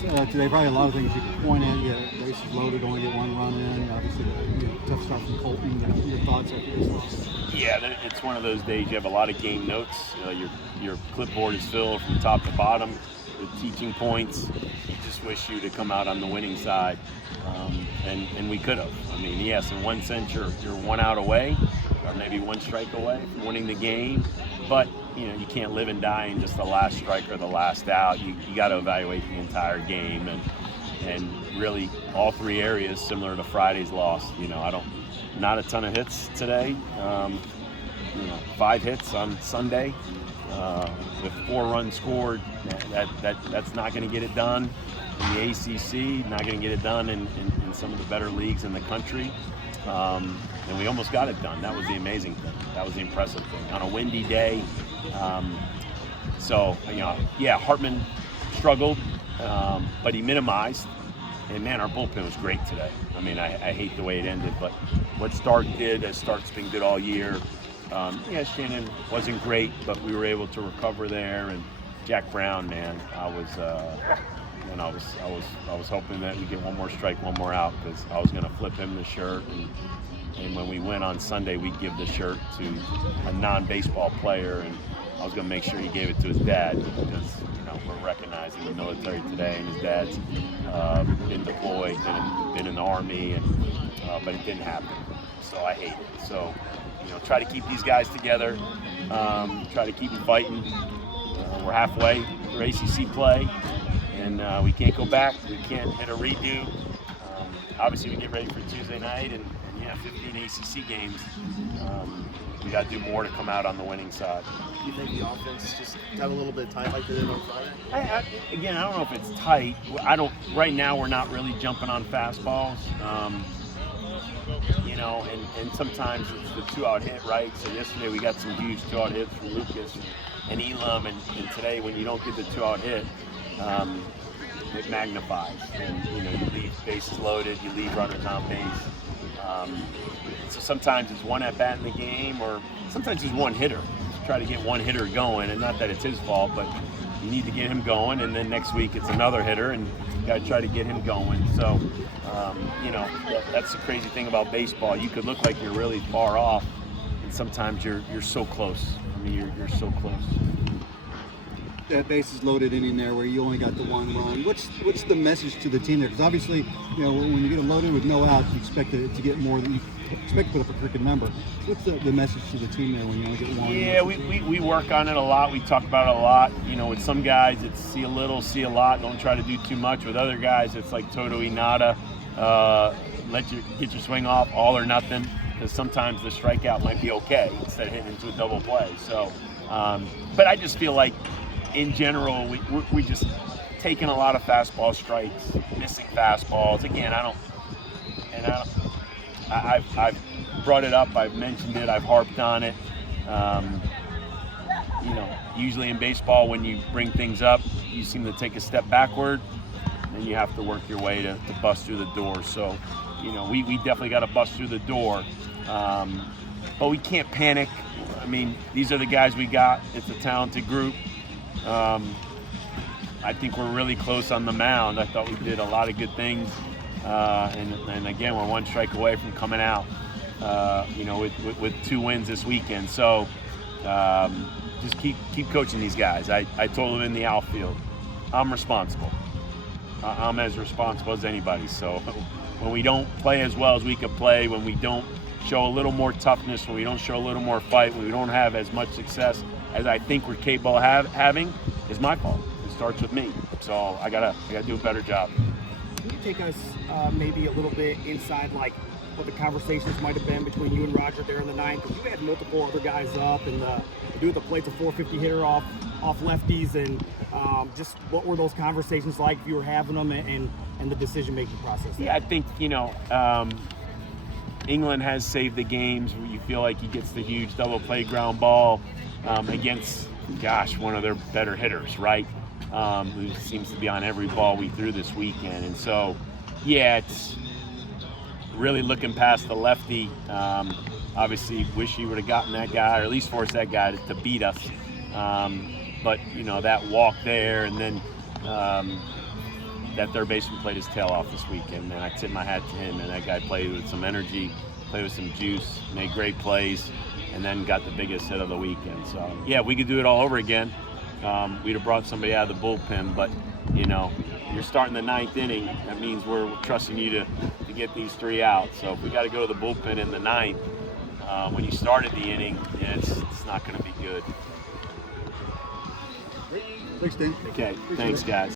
Today, probably a lot of things you could point at. Yeah, bases loaded, only get one run in. Obviously, tough start from Colton. Your thoughts after this loss? Yeah, it's one of those days. You have a lot of game notes. Your clipboard is filled from top to bottom with teaching points. You just wish you to come out on the winning side, and we could have. I mean, yes, in one sense, you're one out away, or maybe one strike away from winning the game, but you can't live and die in just the last strike or the last out. You got to evaluate the entire game, and really all three areas similar to Friday's loss. Not a ton of hits today. 5 hits on Sunday with 4 runs scored. That's not going to get it done in the ACC. Not going to get it done in some of the better leagues in the country. And we almost got it done. That was the amazing thing. That was the impressive thing. On a windy day. Hartman struggled, but he minimized. And man, our bullpen was great today. I mean, I hate the way it ended, but what Stark did, as Stark's been good all year. Shannon wasn't great, but we were able to recover there. And Jack Brown, man, I was hoping that we get one more strike, one more out, because I was going to flip him the shirt. And when we went on Sunday, we'd give the shirt to a non-baseball player, and I was going to make sure he gave it to his dad, because we're recognizing the military today, and his dad's been deployed, been in the Army, but it didn't happen. So I hate it. So try to keep these guys together, try to keep them fighting. We're halfway through ACC play, and we can't go back. We can't hit a redo. Obviously, we get ready for Tuesday night, and 15 ACC games. We got to do more to come out on the winning side. Do you think the offense just got a little bit tight like they did on Friday? I don't know if it's tight. Right now, we're not really jumping on fastballs. And sometimes it's the 2-out hit, right? So yesterday we got some huge 2-out hits from Lucas and Elam, and today when you don't get the 2-out hit, it magnifies. And you leave bases loaded, you leave runners on base. So sometimes it's one at bat in the game, or sometimes it's one hitter. Just try to get one hitter going, and not that it's his fault, but you need to get him going, and then next week it's another hitter, and you got to try to get him going. So, that's the crazy thing about baseball. You could look like you're really far off, and sometimes you're so close. I mean, you're so close. That bases loaded inning there where you only got the one run. What's the message to the team there? Because obviously, when you get them loaded with no outs, you expect it to get more than you expect to put up a crooked number. What's the message to the team there when you only get one? Yeah, we work on it a lot. We talk about it a lot. With some guys, it's see a little, see a lot. Don't try to do too much. With other guys, it's like Toto Inada. Get your swing off, all or nothing. Because sometimes the strikeout might be okay instead of hitting into a double play. So, but I just feel like, in general, we just taking a lot of fastball strikes, missing fastballs. Again, I've brought it up, I've mentioned it, I've harped on it. Usually in baseball, when you bring things up, you seem to take a step backward, and you have to work your way to bust through the door. So, we definitely got to bust through the door, but we can't panic. I mean, these are the guys we got. It's a talented group. I think we're really close on the mound. I thought we did a lot of good things, and again, we're one strike away from coming out, with 2 wins this weekend. So just keep coaching these guys. I told them in the outfield, I'm responsible. I'm as responsible as anybody. So when we don't play as well as we could play, when we don't show a little more toughness, when we don't show a little more fight, when we don't have as much success as I think we're capable of having, is my fault. It starts with me. So I gotta do a better job. Can you take us maybe a little bit inside, like what the conversations might have been between you and Roger there in the ninth? Because you had multiple other guys up, and the dude that plays a 450 hitter off lefties, and just what were those conversations like if you were having them, and the decision-making process there? Yeah, I think, England has saved the games where you feel like he gets the huge double play ground ball against, one of their better hitters, right? Who seems to be on every ball we threw this weekend. And so, it's really looking past the lefty. Obviously, wish he would have gotten that guy, or at least forced that guy to beat us. But, that walk there, and then that third baseman played his tail off this weekend, and I tip my hat to him. And that guy played with some energy, played with some juice, made great plays, and then got the biggest hit of the weekend. So yeah, we could do it all over again. We'd have brought somebody out of the bullpen, but you know, you're starting the 9th inning. That means we're trusting you to get these 3 out. So if we got to go to the bullpen in the 9th, when you started the inning, yeah, it's not going to be good. Thanks, Dan. Okay, thanks, guys.